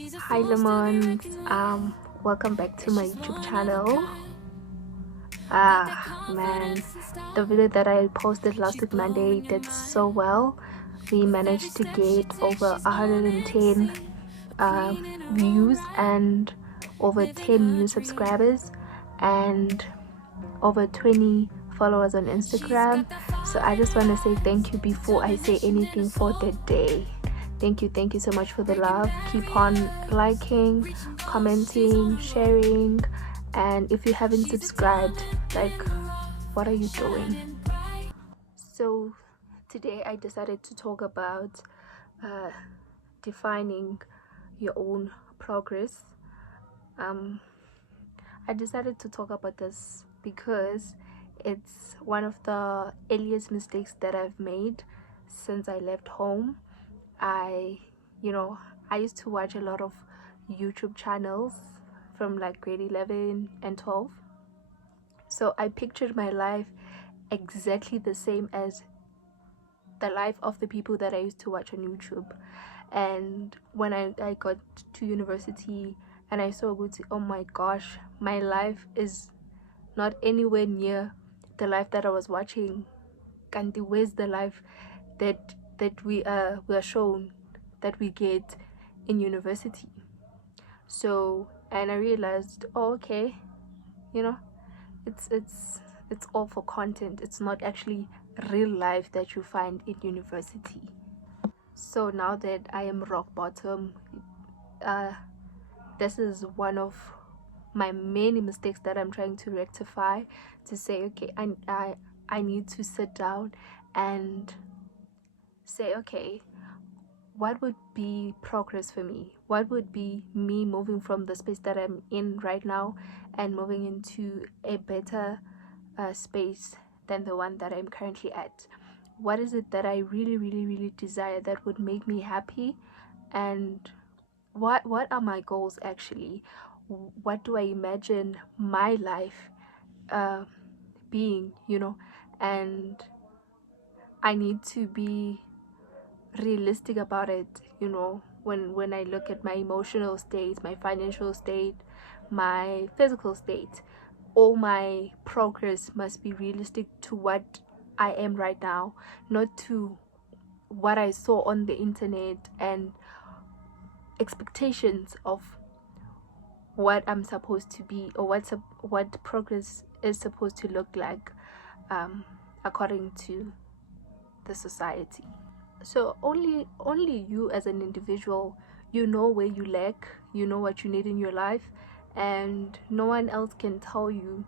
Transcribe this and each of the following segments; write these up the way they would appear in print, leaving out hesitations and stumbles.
Hi Lemons, welcome back to my YouTube channel. Man, the video that I posted last week Monday did so well. We managed to get over 110 views and over 10 new subscribers and over 20 followers on Instagram. So I just want to say thank you before I say anything for the day. Thank you so much for the love. Keep on liking, commenting, sharing, and if you haven't subscribed, like, what are you doing? So today I decided to talk about uh, defining your own progress. I decided to talk about this because it's one of the earliest mistakes that I've made since I left home. I, you know, I used to watch a lot of YouTube channels from like grade 11 and 12. So I pictured my life exactly the same as the life of the people that I used to watch on YouTube. And when I got to university and I saw Gucci, oh my gosh, my life is not anywhere near the life that I was watching. Kanti, where's the life that we are shown that we get in university? So, and I realized, oh, okay, you know, it's all for content. It's not actually real life that you find in university. So now that I am rock bottom, uh, this is one of my many mistakes that I'm trying to rectify, to say, okay, I need to sit down and say, okay, what would be progress for me? What would be me moving from the space that I'm in right now and moving into a better space than the one that I'm currently at? What is it that I really desire that would make me happy? And what are my goals actually? What do I imagine my life uh, being, and I need to be realistic about it, when I look at my emotional state, my financial state, my physical state. All my progress must be realistic to what I am right now, not to what I saw on the internet and expectations of what I'm supposed to be, or what progress is supposed to look like, according to the society. So only you as an individual, you know where you lack, you know what you need in your life, and no one else can tell you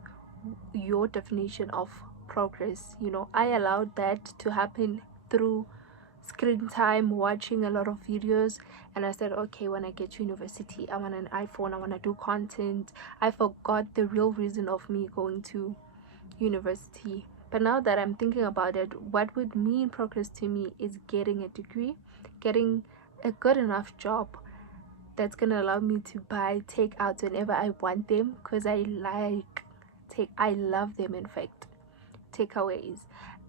your definition of progress. I allowed that to happen through screen time, watching a lot of videos, and I said, okay, when I get to university, I want an iPhone, I want to do content. I forgot the real reason of me going to university. But now that I'm thinking about it, what would mean progress to me is getting a degree, getting a good enough job that's gonna allow me to buy takeouts whenever I want them, because I love them, in fact, takeaways,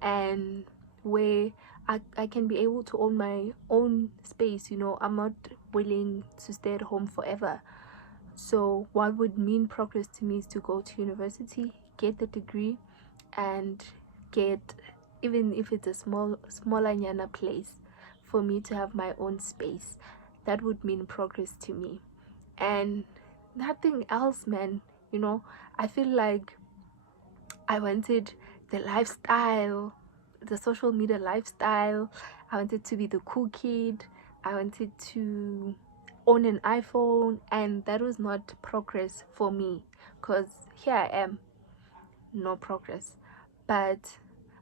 and where I can be able to own my own space. I'm not willing to stay at home forever. So what would mean progress to me is to go to university, get the degree, and get, even if it's a smaller nyana place, for me to have my own space. That would mean progress to me, and nothing else, man. I feel like I wanted the lifestyle, the social media lifestyle. I wanted to be the cool kid. I wanted to own an iPhone, and that was not progress for me, because here I am, no progress. But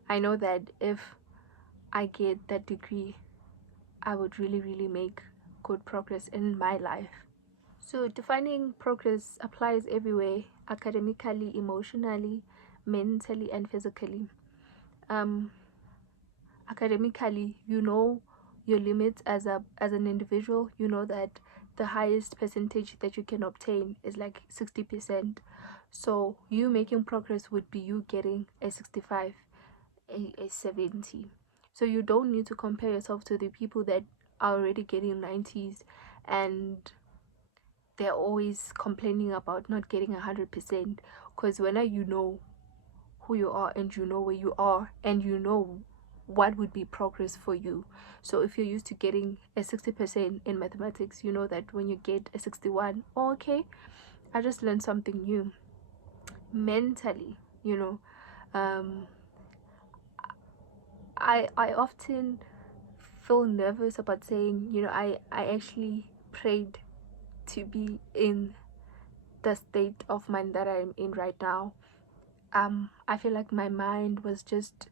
I know that if I get that degree, I would really make good progress in my life. So defining progress applies everywhere: academically, emotionally, mentally, and physically. um Academically, you know your limits as an individual. You know that the highest percentage that you can obtain is like 60%. So you making progress would be you getting a 65, a 70. So you don't need to compare yourself to the people that are already getting 90s. And they're always complaining about not getting 100%, because when you know who you are and you know where you are and you know what would be progress for you. So if you're used to getting a 60% in mathematics, you know that when you get a 61, oh, okay, I just learned something new. Mentally, um I often feel nervous about saying, I actually prayed to be in the state of mind that I'm in right now. I feel like my mind was just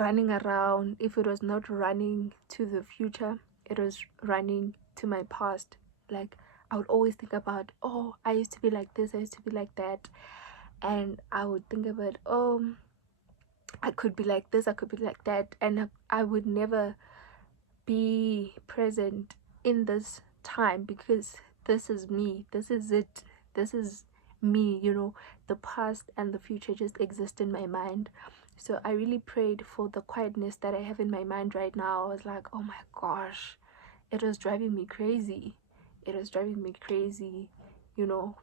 running around. If it was not running to the future, it was running to my past. Like, I would always think about, oh, I used to be like this, I used to be like that. And I would think about, oh, I could be like this, I could be like that. And I would never be present in this time, because this is me, this is it, this is me. The past and the future just exist in my mind. So I really prayed for the quietness that I have in my mind right now. I was like, oh my gosh, it was driving me crazy. It was driving me crazy, you know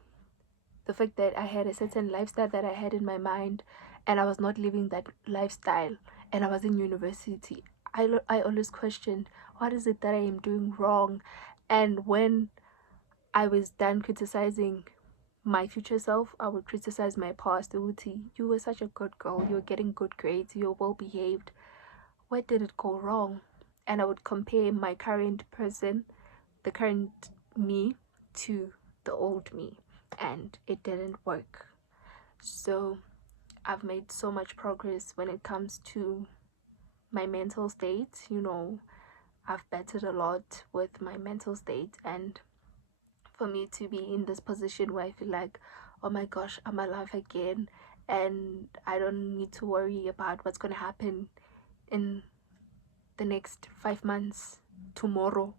the fact that I had a certain lifestyle that I had in my mind, and I was not living that lifestyle, and I was in university. I always questioned, what is it that I am doing wrong? And when I was done criticizing my future self, I would criticize my past. Uti, you were such a good girl, you were getting good grades, you were well behaved. Where did it go wrong? And I would compare my current person, the current me, to the old me, and it didn't work. So I've made so much progress when it comes to my mental state. I've bettered a lot with my mental state, and for me to be in this position where I feel like, oh my gosh, I'm alive again, and I don't need to worry about what's going to happen in the next 5 months, tomorrow.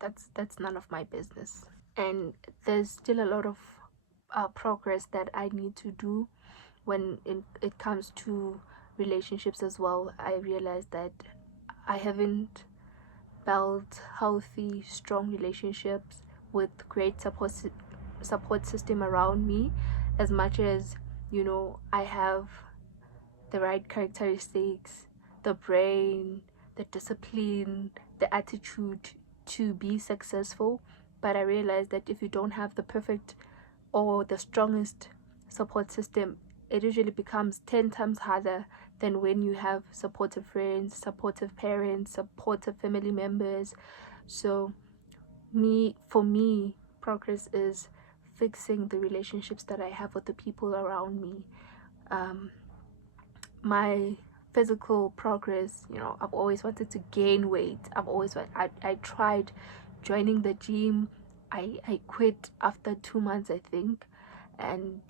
That's none of my business. And there's still a lot of progress that I need to do when it comes to relationships as well. I realized that I haven't built healthy, strong relationships with great support system around me, as much as I have the right characteristics, the brain, the discipline, the attitude to be successful. But I realized that if you don't have the perfect or the strongest support system, it usually becomes 10 times harder than when you have supportive friends, supportive parents, supportive family members. So for me, progress is fixing the relationships that I have with the people around me. My physical progress, I've always wanted to gain weight. I tried joining the gym. I quit after 2 months, I think. And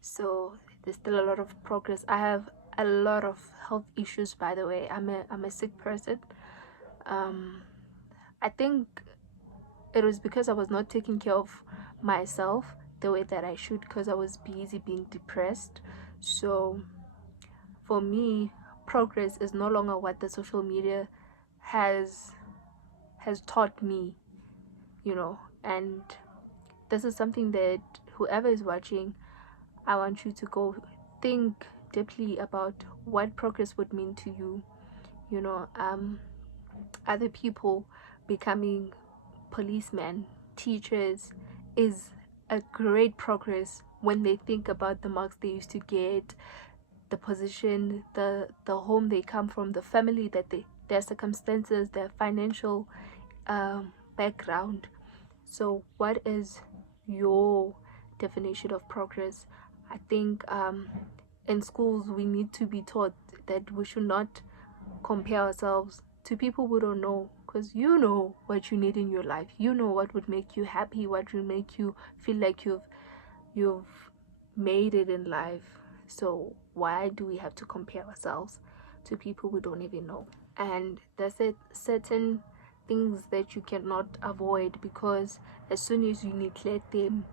so there's still a lot of progress. I have a lot of health issues, by the way. I'm a sick person. I think it was because I was not taking care of myself the way that I should, because I was busy being depressed. So for me, progress is no longer what the social media has taught me, and this is something that whoever is watching, I want you to go think deeply about what progress would mean to you. Other people becoming policemen, teachers, is a great progress when they think about the marks they used to get, the position, the home they come from, the family that their circumstances, their financial background. So what is your definition of progress? I think in schools we need to be taught that we should not compare ourselves to people we don't know, because you know what you need in your life. You know what would make you happy, what will make you feel like you've made it in life. So why do we have to compare ourselves to people we don't even know? And there's certain things that you cannot avoid, because as soon as you neglect them,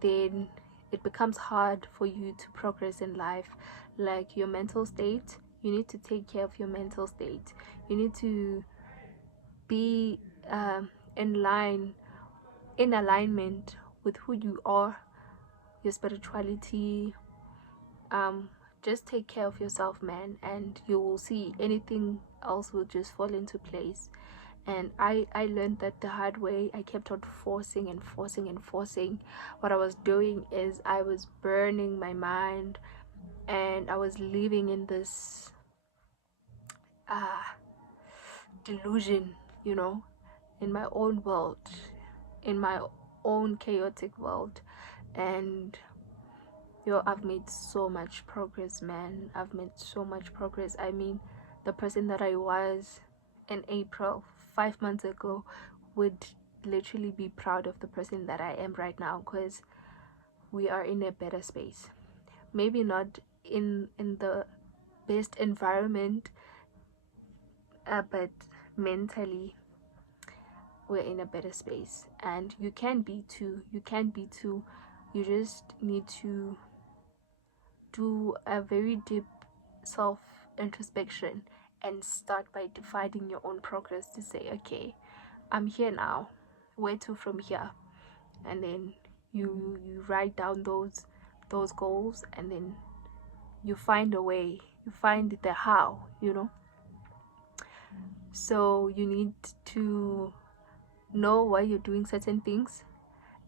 then it becomes hard for you to progress in life. Like your mental state, you need to take care of your mental state. You need to be in alignment with who you are, your spirituality. Just take care of yourself, man, and you will see anything else will just fall into place. And I learned that the hard way. I kept on forcing and forcing and forcing. What I was doing is I was burning my mind, and I was living in this delusion, you know, in my own world, in my own chaotic world. And yo, I've made so much progress, man. I've made so much progress. I mean, the person that I was in April 5 months ago would literally be proud of the person that I am right now, because we are in a better space. Maybe not in the best environment, but mentally we're in a better space. And you can be too. You just need to do a very deep self introspection and start by dividing your own progress to say, okay, I'm here now, where to from here? And then you write down those goals, and then you find a way, you find the how, you know. So you need to know why you're doing certain things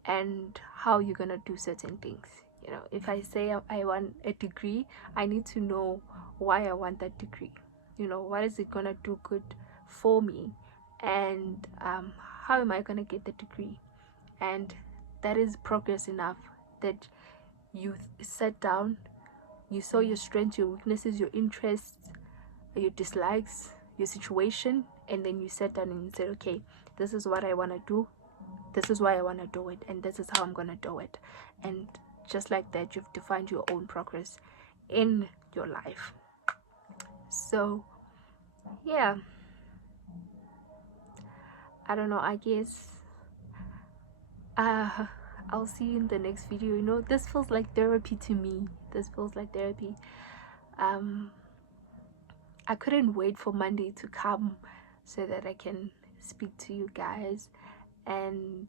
and how you're gonna do certain things. You know, if I say I want a degree, I need to know why I want that degree. You know, what is it gonna do good for me, and how am I gonna get the degree? And that is progress enough, that you sat down, you saw your strengths, your weaknesses, your interests, your dislikes, your situation, and then you sat down and you said, okay, this is what I want to do, this is why I want to do it, and this is how I'm gonna do it. And just like that, you've defined your own progress in your life. So yeah, I don't know, I guess I'll see you in the next video. You know, this feels like therapy to me. This feels like therapy. I couldn't wait for Monday to come so that I can speak to you guys. And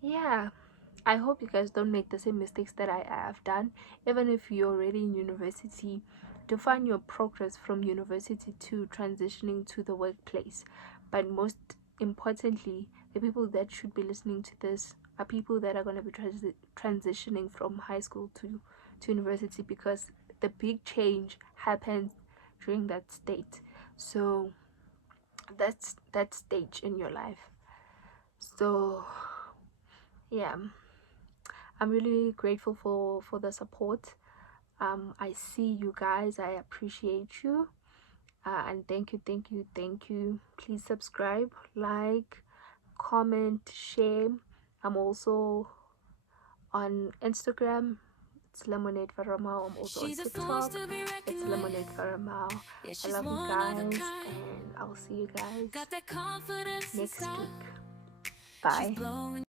yeah, I hope you guys don't make the same mistakes that I have done. Even if you're already in university, define your progress from university to transitioning to the workplace. But most importantly, the people that should be listening to this are people that are going to be transitioning from high school to university, because the big change happens during that state. So that's that stage in your life. So yeah, I'm really grateful for the support. I see you guys, I appreciate you, and thank you. Please subscribe, like, comment, share. I'm also on Instagram, it's Lemonade Faramau. I'm also on TikTok, it's Lemonade Faramau. I love you guys, and I'll see you guys next week. Bye.